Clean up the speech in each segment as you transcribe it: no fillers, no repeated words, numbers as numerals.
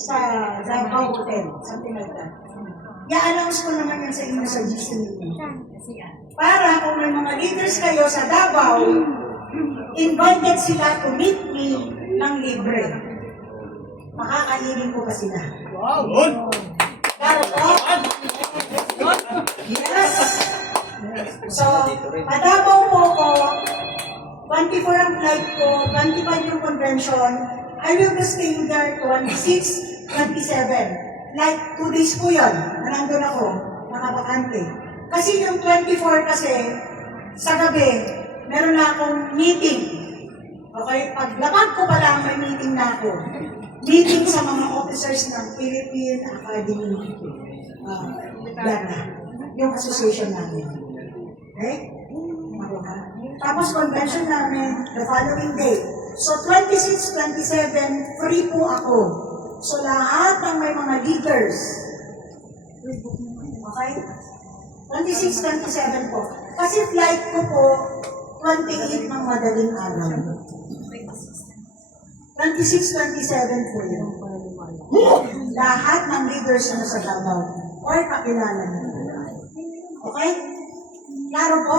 sa Davao Hotel, something like that. I-announce ko naman yan sa inyo sa GCU. Para kung may mga leaders kayo sa Davao, invited sila to meet me ng libre. Makakainin ko ba sila? Wow! Claro po? Yes! So, Davao po ko, 24 ang flight ko, 25 yung convention, I will be staying there 26, 27. Like, 2 days po yun, na nandun ako, nakabakante. Kasi yung 24 kasi, sa gabi, meron na akong meeting. Okay? Paglapag ko pa lang, may meeting na ako. Meeting sa mga officers ng Philippine Academy Data, yung association namin. Okay? Tapos convention namin the following day. So 26, 27, free po ako. So lahat ng may mga leaders. Okay? 26, 27 po. Kasi flight ko po 28 ng madaling araw. 26, 27 po yun. Lahat ng leaders na sa Davao or kakilala nila. Okay? Klaro po?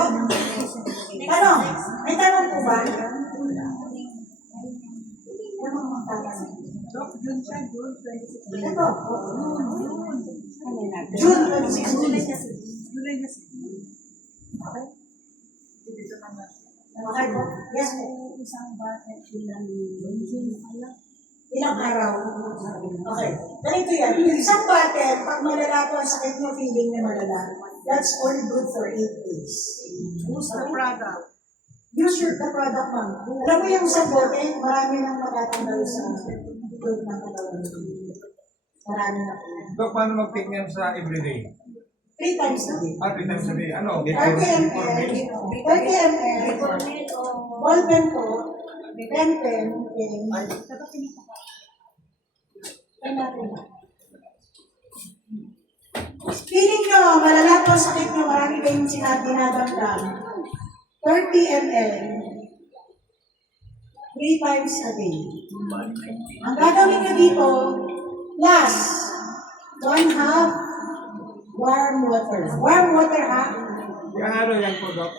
Tanong? May tanong po ba? Ito. June 26. Okay? Okay po? Yes po. Ilang araw? Okay. Ganito yan. Isang battle, pag malala po ang sakit mo, feeling na malala, that's only good for 8 days. Use the product. Use the product, ma'am. Alam mo yung isang bote, marami nang matatanggal sa good ng katawan. Marami na po. So, paano mag-take niyan sa everyday? 3 times na. 3 times a day. Ano? 30 ml, 30 ml, ballpen po, 10 pen, feeling nyo, malala po ang sakit nyo, marami kayong dinadamdam. 30 ml, 3 times a day. Ang gagawin nyo dito, plus, 1/2 warm water. Warm water, ha? Yung ano yan po, Doc?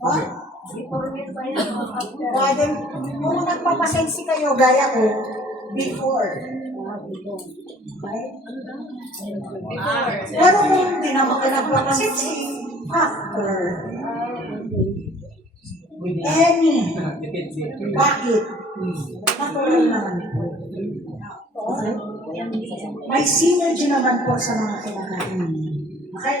Oh? Bagay, kung nagpapasensi kayo, gaya ko, before. Okay? Pero kung hindi naman ka nagpapasensi, after. Any. Bakit? Natural naman po. Okay? May synergy naman po sa mga kinakain. Okay?